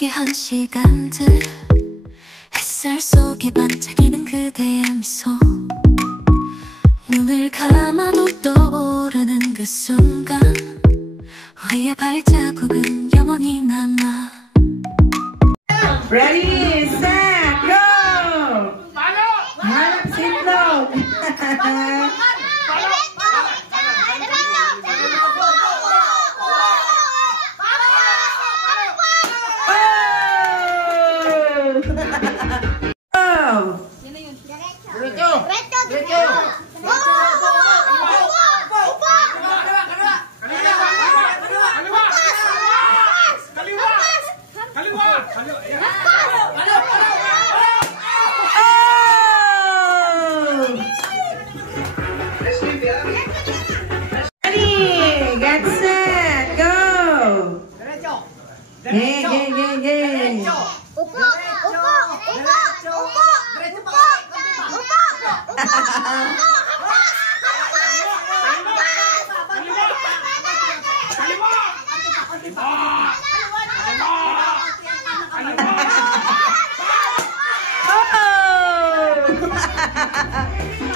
함께한 시간들, 햇살 속에 반짝이는 그대의 미소, 눈을 감아도 떠오르는 그 순간, 우리의 발자국은 영원히 남아. Ready, set, go! Hanap sitlog!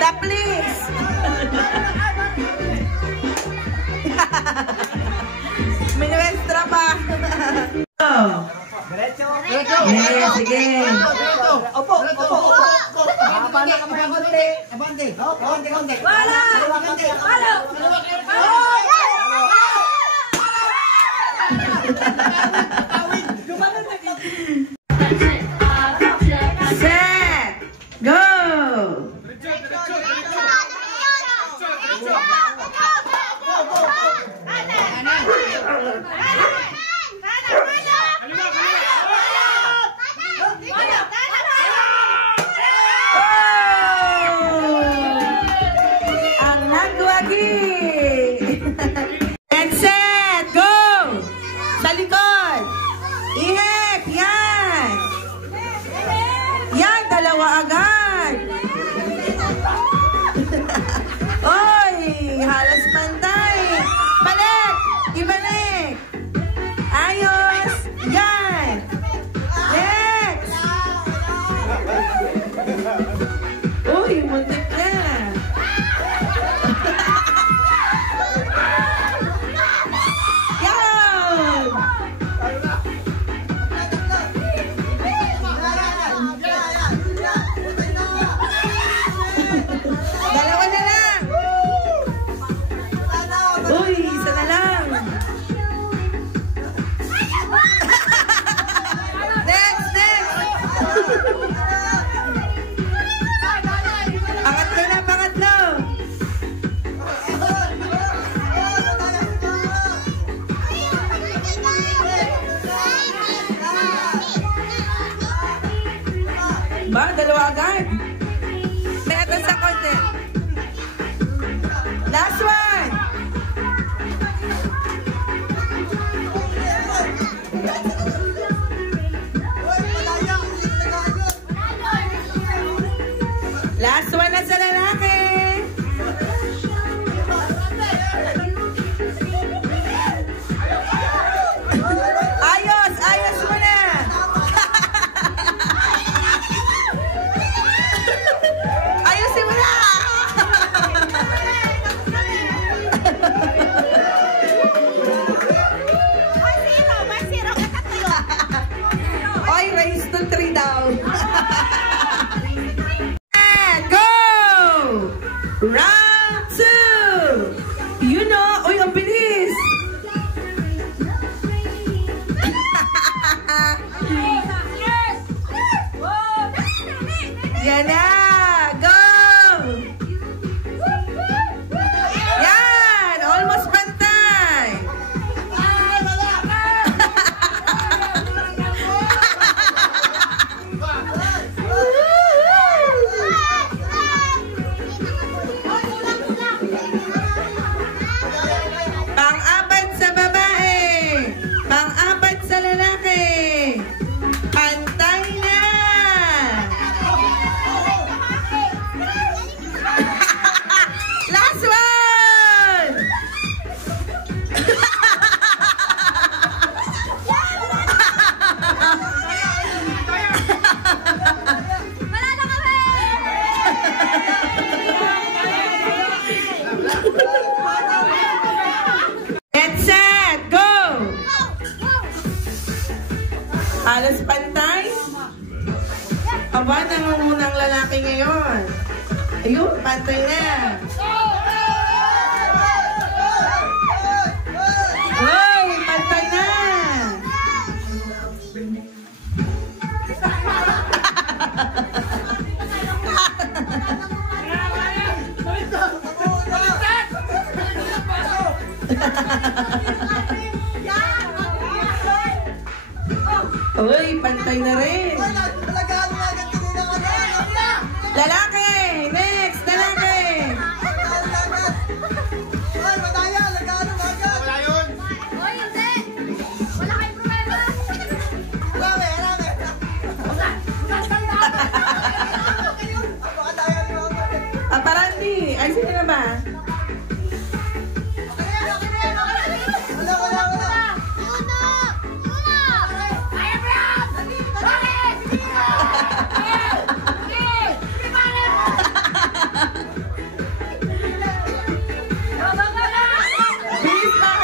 Stop, please. Minuestra pa. Diretso. Yes, sige. Opo. Haba na kami ng konti. Konti. Wala. Set. Go. And set, go! Sa likod! Ihek, yan! Yan, dalawa agad! Oy, halos pantay! Balik! Ibalik! Ayos! Yan! Next! Uy, muntik na! Ba, dalawa agad. May atas sa konti. Last one. Last one na sa lalaki. Ayos mo na. Ayusin mo na. Oy, raise to 3 daw. And go! Round 2! You know, uy, ang bilis! Yan na! Go! Yan! Almost pantay! Pang-apat sa babae! Pang-apat sa lalaki! Pantay na! nangungunang lalaki ngayon. Ayun, pantay na. Hoy, pantay na. Uy, pantay na rin. Lalaki! Next! Lalaki! Aparanti! Ay, sino na ba? Bilis na!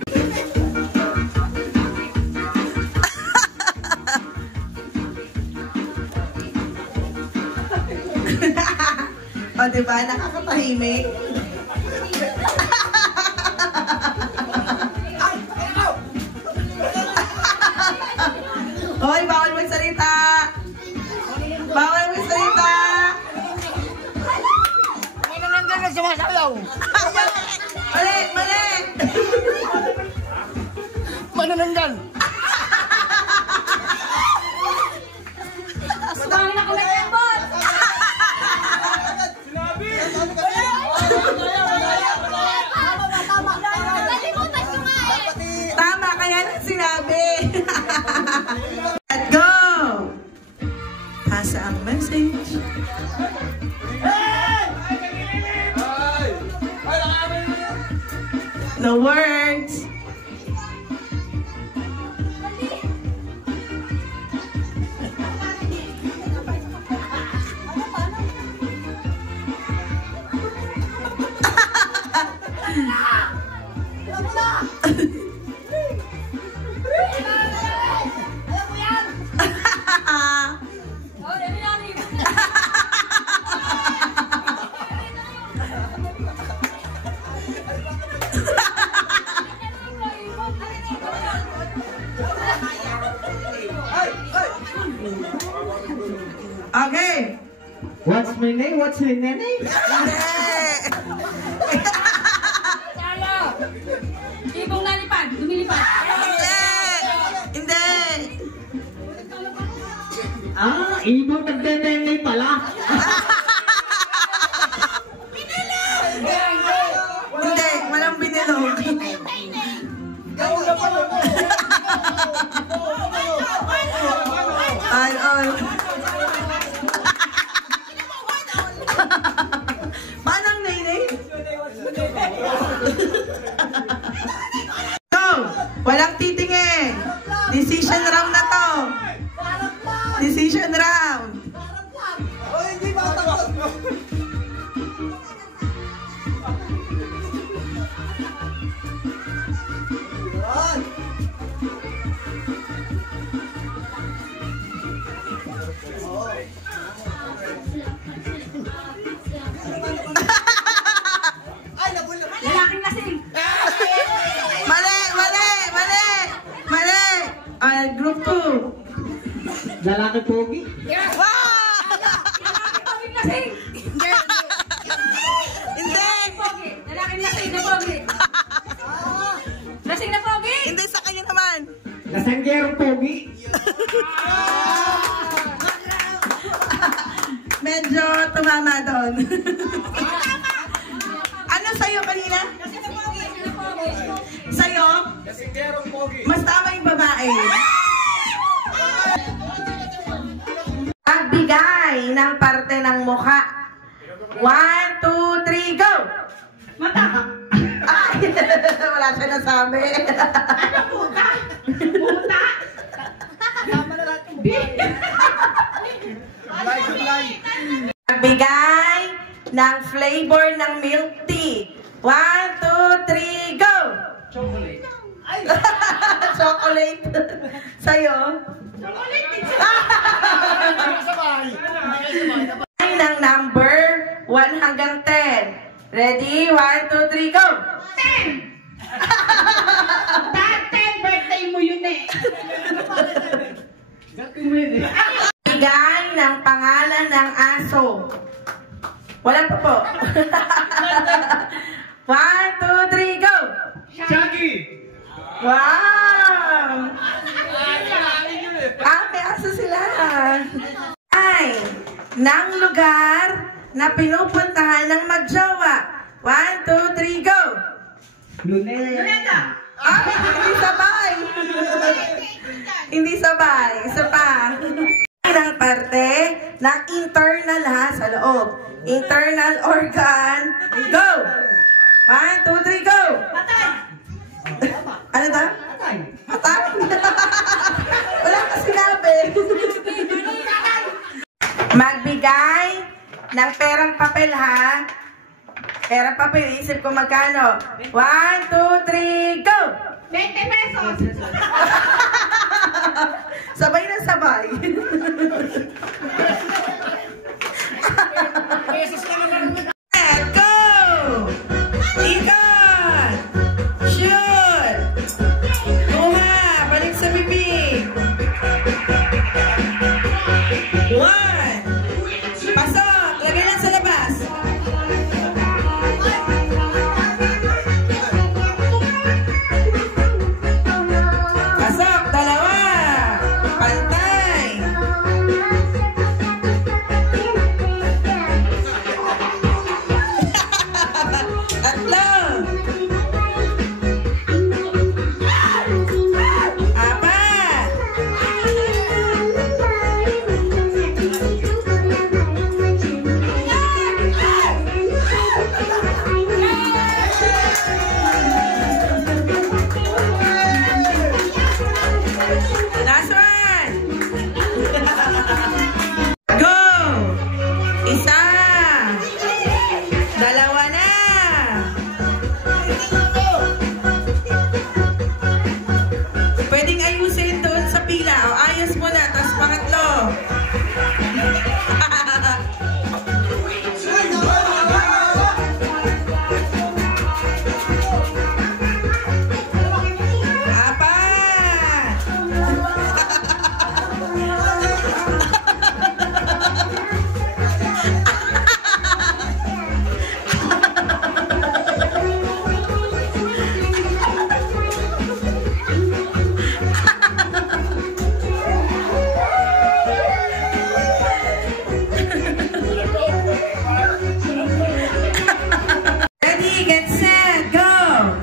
Bilis! O, diba? Nakakatahimik. Hoy, bawal magsalita! Bawal magsalita! Ano nandun na sumasayaw? Mali! Mali! Ano nandun? Sumali na kami ng bot! Tama, kaya lang sinabi. Let's go! Pasa ang message. The words. Okay. What's my name? What's my name? Ibong nalipad, lumilipad. Hindi. Ah, ibon nagdedengay pala. Hindi, walang binilog. Ay, ay. Paano ang nainay? Go! Walang titingin. Decision round na to. Decision round. Lalaking lasing. Mali, mali, mali, mali. Group 2. Lalaki pogi. Lalaking lasing. Hindi. Pogi. Lalaking lasing na pogi. Lasing na pogi. Hindi sa kanya naman. Lasanggerong pogi. Medyo tumama doon. Ano sa'yo kanina? Sa'yo? Mas tama yung babae. Magbigay ng parte ng mukha. 1, 2, 3, go! Mata. Ay, wala siya nasabi. Ano puta? Puta. Magbigay ng flavor ng milk tea. 1, 2, 3, go! Chocolate. Chocolate. Sa'yo? Ay, ng number 1 hanggang 10. Ready? 1, 2, 3, go! 10! Dati, birthday mo yun eh. Bigay ng pangalan ng aso. Wala pa po. 1, 2, 3, go! Shaggy. Wow! Ah, may aso sila. Ay, ng lugar na pinupuntahan ng magjowa. 1, 2, 3, go! Luneta. Ah, hindi sabay. Hindi sabay. Isa pa. Ilang parte ng internal ha, sa loob. Internal organ. Go! 1, 2, 3, go! Ano daw? Mata? Wala ka sinabi. Magbigay ng perang papel ha. Perang papel, isip ko magkano. 1, 2, 3, go! 20 pesos. Sabay na sabay. Let's go! Ikot! Shoot! Kuha! Balik sa bibig! 1! Pasok! Lagay lang sa labas! Pasok! 2! Pantay! Tatlo! 4! Last one! Go! Isa! 2 na! Pwedeng ayusin doon sa pila. O, ayos mo na. Tapos pangatlo. Apat! Ready, get set, go!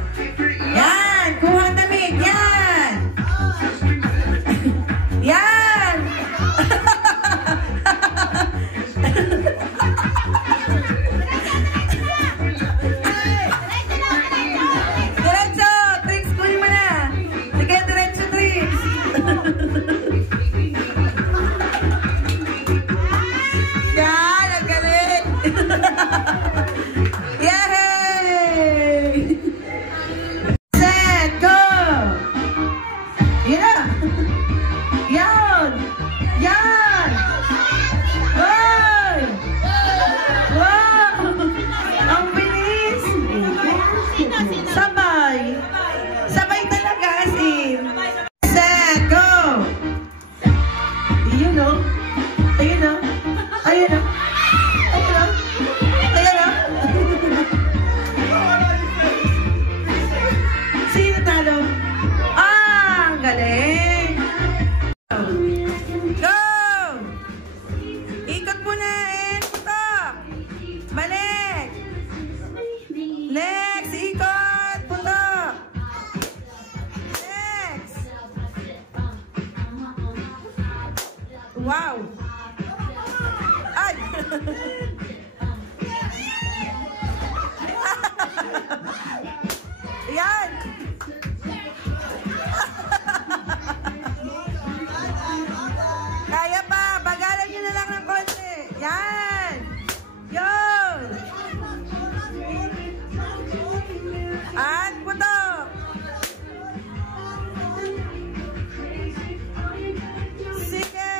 Yan! Kuha ang damit, yan! Yan! Diretso! Tricks, kunin mo na! Sige, diretso, Tricks! Yan! Ang galing! Yay! Set, go! Yan na! Yan! Yan! Wow! Wow! Ang bilis! Sabay! Sabay talaga as in! Set, go! Yun o! Ayun o! Ayun o! Ayun o! Ayun o! Sino talo? Ah, ang galing! Go! Ikot mo na and putok! Balik! Next! Ikot! Putok! Next! Wow! Ay! Yan! Yan! Yun! At putok! Sige!